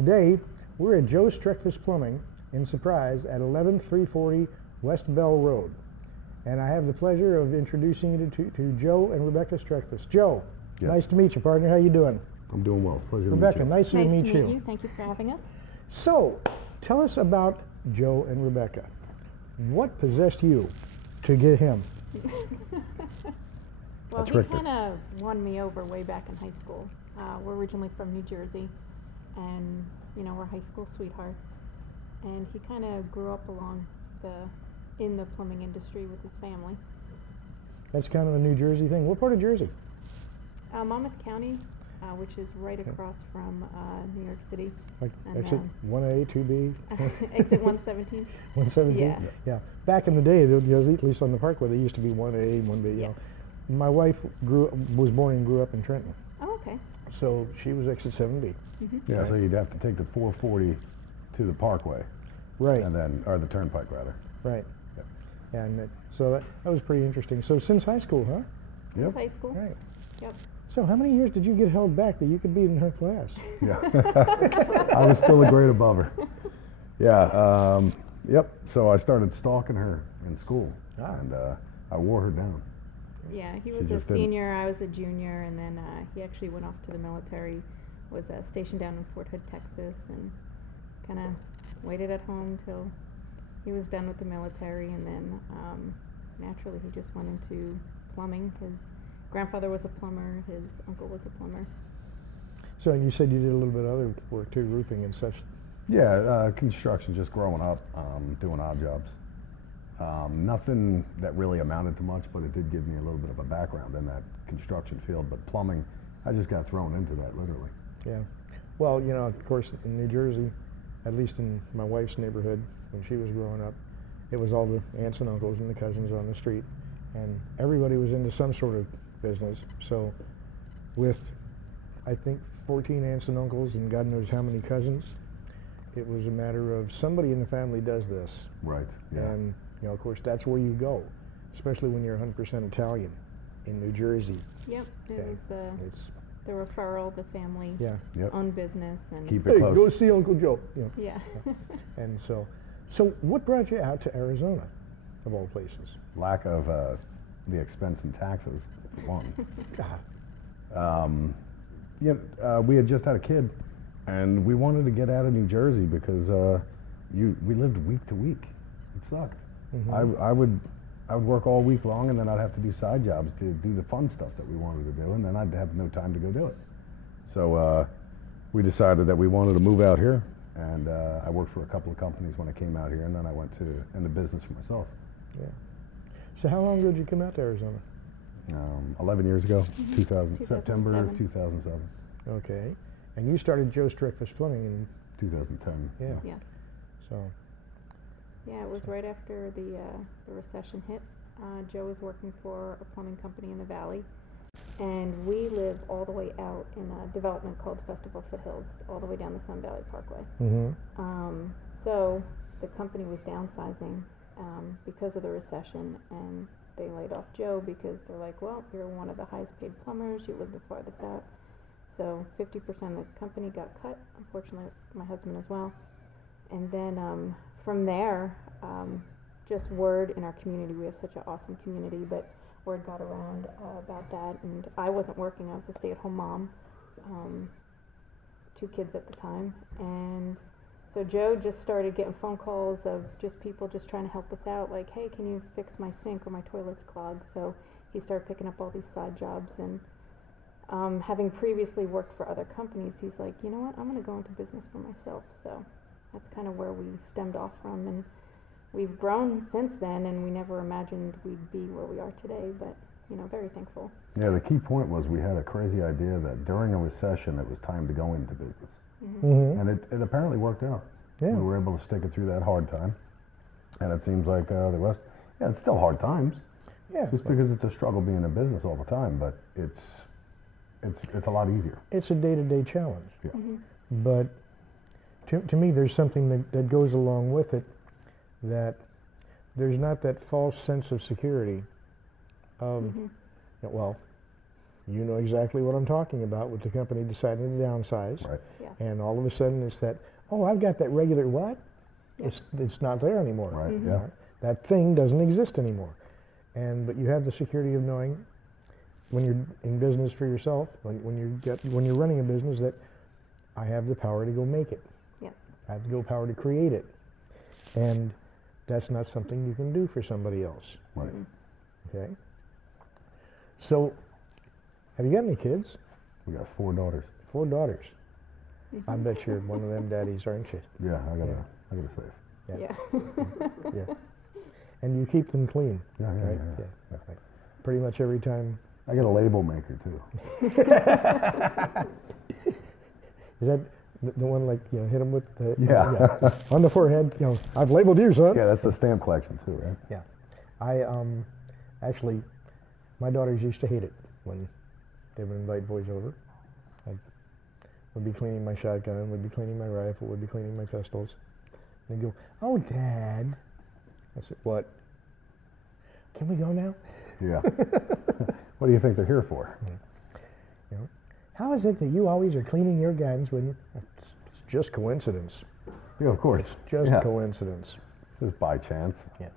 Today, we're at Joe Streckfuss Plumbing in Surprise at 11340 West Bell Road. And I have the pleasure of introducing you to Joe and Rebecca Streckfuss. Joe, yes. Nice to meet you, partner. How you doing? I'm doing well. Pleasure Rebecca, to meet you. nice to meet you. you. Thank you for having us. So, tell us about Joe and Rebecca. What possessed you to get him? Well, That's he Richter. kind of won me over way back in high school. We're originally from New Jersey, and we're high school sweethearts. And he kind of grew up in the plumbing industry with his family. That's kind of a New Jersey thing. What part of Jersey? Monmouth County, which is right across from New York City. Like And, exit 1A, 2B? Exit 117. 117? Yeah. Back in the day, there was, at least on the Parkway, there used to be 1A, 1B. Yes. My wife was born and grew up in Trenton. Oh, okay. So she was exit 7B. Mm-hmm. Yeah, Right. so you'd have to take the 440 to the Parkway, Right, and then, or the Turnpike rather. right. Yep. And so that was pretty interesting. So since high school, huh? Since high school. Right. Yep. So how many years did you get held back that you could be in her class? Yeah. I was still a grade above her. Yeah. Yep. So I started stalking her in school, and I wore her down. Yeah, he was a just didn't. senior, I was a junior, and then he actually went off to the military, was stationed down in Fort Hood, Texas, and kind of waited at home till he was done with the military, and then naturally he just went into plumbing. His grandfather was a plumber, his uncle was a plumber. So you said you did a little bit of other work too, roofing and such. Yeah, construction, just growing up, doing odd jobs. Nothing that really amounted to much, but it did give me a little bit of a background in that construction field. But plumbing, I just got thrown into that, literally. Yeah. Well, of course, in New Jersey, at least in my wife's neighborhood, when she was growing up, it was all the aunts and uncles and the cousins on the street, and everybody was into some sort of business. So with, I think, 14 aunts and uncles and God knows how many cousins, it was a matter of somebody in the family does this. Right. Yeah. And, of course, that's where you go, especially when you're 100% Italian in New Jersey. Yep, it Okay. was the referral, the family Yeah. Yep. owned business, and Keep it close. Go see Uncle Joe. yeah. And so what brought you out to Arizona, of all places? Lack of the expense in taxes, for one. We had just had a kid, and we wanted to get out of New Jersey because we lived week to week. It sucked. Mm-hmm. I would work all week long, and then I'd have to do side jobs to do the fun stuff that we wanted to do, and then I'd have no time to go do it. So we decided that we wanted to move out here, and I worked for a couple of companies when I came out here, and then I went into business for myself. Yeah. So how long ago did you come out to Arizona? 11 years ago, 2000, 2007. September 2007. Okay. And you started Joe Streckfuss Plumbing in 2010. Yeah. Yes. So. Yeah, it was right after the recession hit. Joe was working for a plumbing company in the valley, and we live all the way out in a development called Festival Foothills, all the way down the Sun Valley Parkway. Mm-hmm. So the company was downsizing because of the recession, and they laid off Joe because they're like, well, you're one of the highest paid plumbers, you live the farthest out. So 50% of the company got cut, unfortunately my husband as well. And then from there, just word in our community, we have such an awesome community, but word got around about that, and I wasn't working, I was a stay-at-home mom, 2 kids at the time, and so Joe just started getting phone calls of just people just trying to help us out, like, hey, can you fix my sink or my toilet's clogged? So he started picking up all these side jobs, and having previously worked for other companies, he's like, you know what, I'm going to go into business for myself. So that's kind of where we stemmed off from, and we've grown since then, and we never imagined we'd be where we are today, but very thankful. Yeah, the key point was we had a crazy idea that during a recession it was time to go into business. Mm-hmm. Mm-hmm. And it apparently worked out. Yeah. We were able to stick it through that hard time. And it seems like the rest, it's still hard times. Yeah. Just because it's a struggle being in business all the time, but it's a lot easier. It's a day-to-day challenge. Yeah. Mm-hmm. But to me, there's something that goes along with it, that there's not that false sense of security of, Mm-hmm. well, You know exactly what I'm talking about with the company deciding to downsize. Right. Yes. And all of a sudden it's that, oh, I've got that regular what? It's not there anymore. Right. Mhm. Yeah. That thing doesn't exist anymore. But you have the security of knowing when you're in business for yourself, when you're running a business, that I have the power to go make it. Yes. I have the power to create it. And that's not something you can do for somebody else. Right. Okay? So, have you got any kids? We got 4 daughters. 4 daughters. Mm-hmm. I bet you're one of them daddies, aren't you? Yeah, I gotta Yeah. save. Yeah. Yeah. And you keep them clean, Yeah, right? yeah. Right. Pretty much every time. I got a label maker too. Is that the one, like, hit them with the... Yeah. On the forehead, I've labeled you, son. Yeah, that's the stamp collection too, right? Yeah. I, actually, my daughters used to hate it when they would invite boys over. I would be cleaning my shotgun, would be cleaning my rifle, would be cleaning my pistols. And they'd go, "Oh, Dad." I said, "What? Can we go now?" Yeah. What do you think they're here for? How is it that you always are cleaning your guns when it's just coincidence? Yeah, of course. It's just coincidence. Just by chance. Yeah.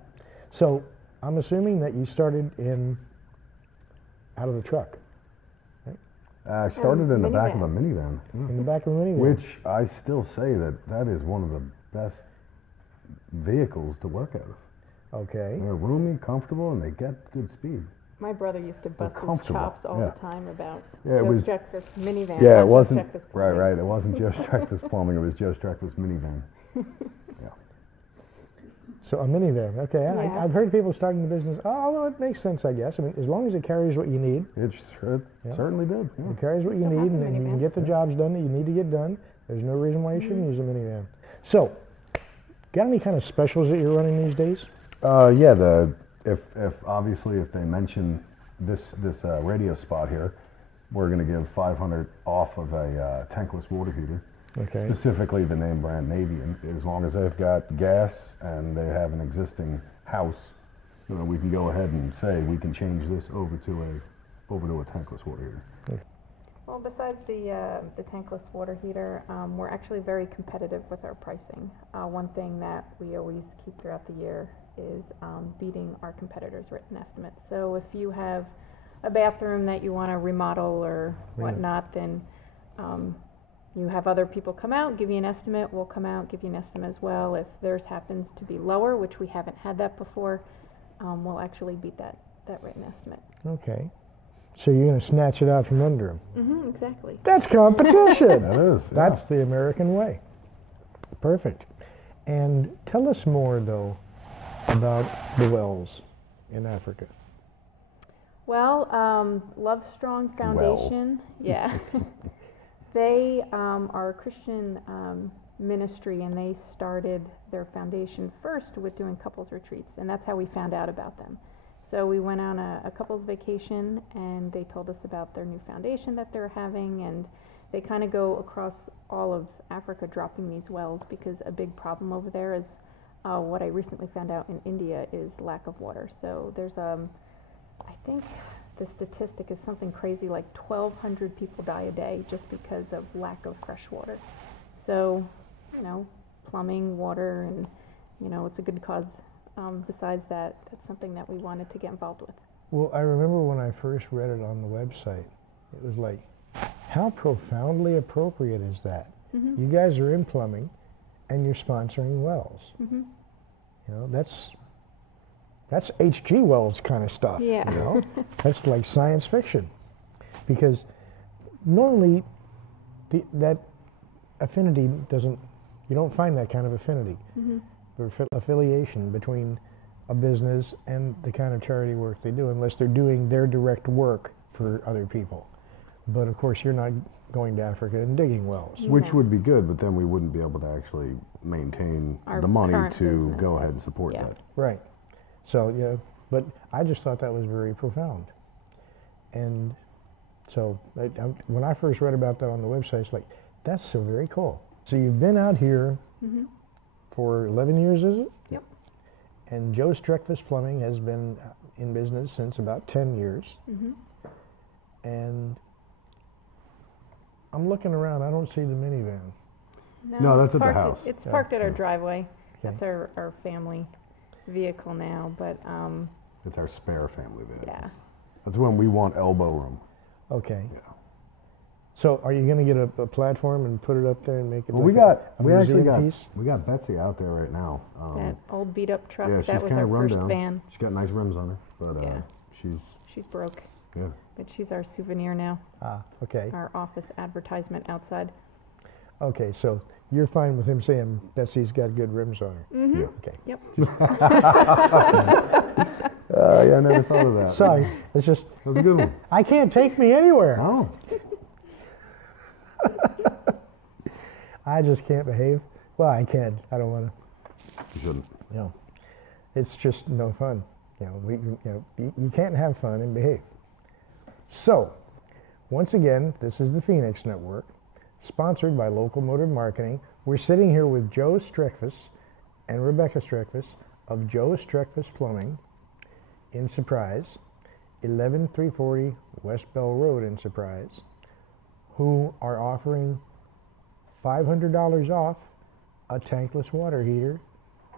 So I'm assuming that you started out of the truck, I started in the back of a minivan. minivan, in the back of a minivan. which I still say that is one of the best vehicles to work out of. Okay. They're roomy, comfortable, and they get good speed. My brother used to bust his comfortable, chops all yeah. the time about Yeah, it Joe was- Streckfuss minivan. Yeah, not it Joe wasn't Streckfuss right, plumbing. right. It wasn't Joe Streckfuss Plumbing. It was Joe Streckfuss minivan. Yeah. So a minivan. Okay. Yeah. I've heard people starting the business. Oh, well, it makes sense, I guess. I mean, as long as it carries what you need, It Yeah. certainly did. Yeah. it carries what you Still need, have a and you can minivan. get the jobs done that you need to get done. There's no reason why you shouldn't use a minivan. So, got any kind of specials that you're running these days? Yeah. If obviously if they mention this radio spot here, we're going to give 500 off of a tankless water heater. Okay. Specifically the name brand Navian, as long as they've got gas and they have an existing house, we can go ahead and say we can change this over to a tankless water heater. Well, besides the tankless water heater, we're actually very competitive with our pricing. One thing that we always keep throughout the year is beating our competitors' written estimates. So if you have a bathroom that you want to remodel or whatnot, then you have other people come out, give you an estimate, we'll come out, give you an estimate as well. If theirs happens to be lower, which we haven't had that before, we'll actually beat that written estimate. Okay. So you're going to snatch it out from under them. Mm-hmm, exactly. That's competition. That is. That's the American way. Perfect. And tell us more, though, about the wells in Africa. Well, Love Strong Foundation, yeah. They are a Christian ministry, and they started their foundation first with doing couples retreats, and that's how we found out about them. So we went on a couples vacation, and they told us about their new foundation that they're having, and they kind of go across all of Africa dropping these wells, because a big problem over there is what I recently found out in India is lack of water. So there's I think the statistic is something crazy like 1,200 people die a day just because of lack of fresh water. So, plumbing, water, and, it's a good cause. Besides that, that's something that we wanted to get involved with. Well, I remember when I first read it on the website, it was like, how profoundly appropriate is that? Mm-hmm. You guys are in plumbing, and you're sponsoring wells. Mm-hmm. That's H.G. Wells kind of stuff. Yeah. That's like science fiction, because normally that affinity you don't find that kind of affinity, Mm-hmm. or affiliation between a business and the kind of charity work they do, unless they're doing their direct work for other people. But of course, you're not going to Africa and digging wells. Which No. would be good, but then we wouldn't be able to actually maintain Our the money current to business. go ahead and support Yeah. that. Right. So, but I just thought that was very profound. And so when I first read about that on the website, it's like, that's so very cool. So you've been out here Mm-hmm. for 11 years, is it? Yep. And Joe Streckfuss Plumbing has been in business since about 10 years. Mm-hmm. and I'm looking around. I don't see the minivan. No, it's that's at the parked house. It's parked at our Yeah. driveway. That's our family vehicle now, but It's our spare family van. yeah. That's when we want elbow room. Okay. Yeah. So are you going to get a platform and put it up there and make it Well, like we actually got piece? we got Betsy out there right now. That old beat up truck, yeah, she's that was kind our of run first down. van. She's got nice rims on her, but Yeah. she's Broke, yeah. but she's our souvenir now, Ah, okay. our office advertisement outside. Okay, so you're fine with him saying Betsy's got good rims on her? Mm-hmm. Yeah. Okay. Yep. Yeah, I never thought of that. Sorry, it's just, That was a good one. I can't take me anywhere. Oh. I just can't behave. Well, I can. I don't want to. You shouldn't. No, it's just no fun. You can't have fun and behave. So, once again, this is the Phoenix Network, sponsored by Locomotive Marketing. We're sitting here with Joe Streckfuss and Rebecca Streckfuss of Joe Streckfuss Plumbing in Surprise, 11340 West Bell Road in Surprise, who are offering $500 off a tankless water heater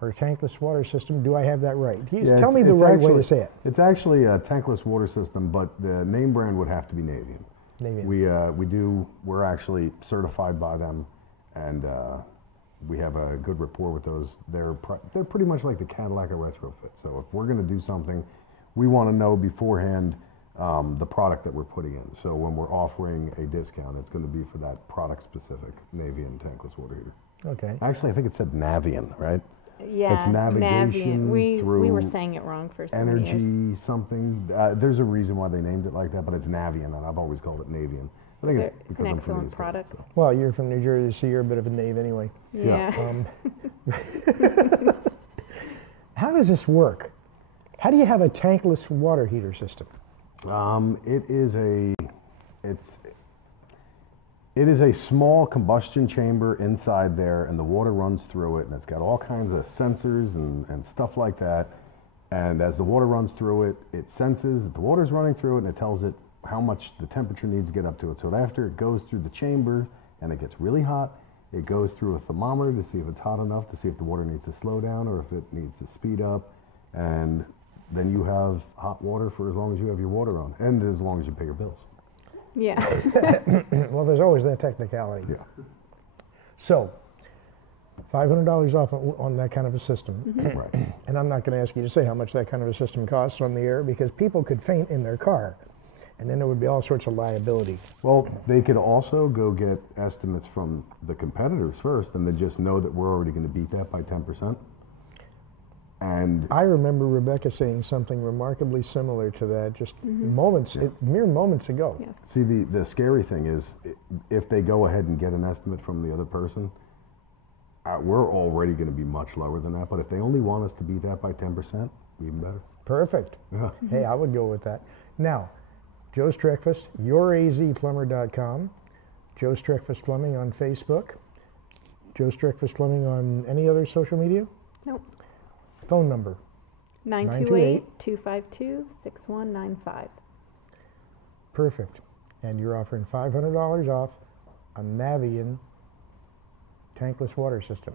or tankless water system. Do I have that right? Yeah, Tell me the it's right way actually- to say it. It's actually a tankless water system, but the name brand would have to be Navian. Navian. We're actually certified by them, and we have a good rapport with those. They're pretty much like the Cadillac of retrofit. So if we're going to do something, we want to know beforehand the product that we're putting in. So when we're offering a discount, it's going to be for that product specific Navian tankless water heater. Okay. Actually, I think it said Navian, right? Yeah, It's navigation Navient. We were through saying it wrong for so many years. Energy something. There's a reason why they named it like that, but it's Navian, and I've always called it Navian. I think it's It's because an I'm from excellent the East Coast, product. so. Well, you're from New Jersey, so you're a bit of a knave anyway. Yeah. How does this work? How do you have a tankless water heater system? It is a small combustion chamber inside there, and the water runs through it, and it's got all kinds of sensors and stuff like that. And as the water runs through it, it senses that the water's running through it, and it tells it how much the temperature needs to get up to it. So after it goes through the chamber and it gets really hot, it goes through a thermometer to see if it's hot enough, to see if the water needs to slow down or if it needs to speed up. And then you have hot water for as long as you have your water on, and as long as you pay your bills. Yeah. Well, there's always that technicality. Yeah. So, $500 off on that kind of a system. Mm-hmm. Right. And I'm not going to ask you to say how much that kind of a system costs on the air, because people could faint in their car, and then there would be all sorts of liability. Well, they could also go get estimates from the competitors first, and then just know that we're already going to beat that by 10%. And I remember Rebecca saying something remarkably similar to that just mere moments ago. Yes. see, the scary thing is, if they go ahead and get an estimate from the other person, we're already going to be much lower than that. But if they only want us to beat that by 10%, even better. Perfect. Yeah. Hey, I would go with that. Now, Joe Streckfuss, yourazplumber.com, Joe Streckfuss Plumbing on Facebook, Joe Streckfuss Plumbing on any other social media? Nope. Phone number? 928-252-6195. Perfect. And you're offering $500 off a Navian tankless water system.